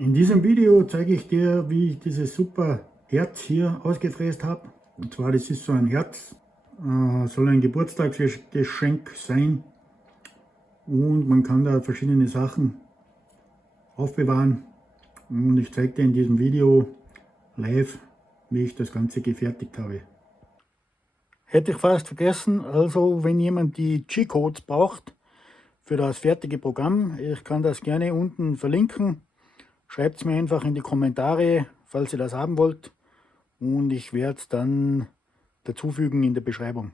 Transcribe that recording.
In diesem Video zeige ich dir, wie ich dieses super Herz hier ausgefräst habe. Und zwar, das ist so ein Herz, soll ein Geburtstagsgeschenk sein. Und man kann da verschiedene Sachen aufbewahren. Und ich zeige dir in diesem Video live, wie ich das Ganze gefertigt habe. Hätte ich fast vergessen, also wenn jemand die G-Codes braucht für das fertige Programm, ich kann das gerne unten verlinken. Schreibt es mir einfach in die Kommentare, falls ihr das haben wollt, und ich werde es dann dazufügen in der Beschreibung.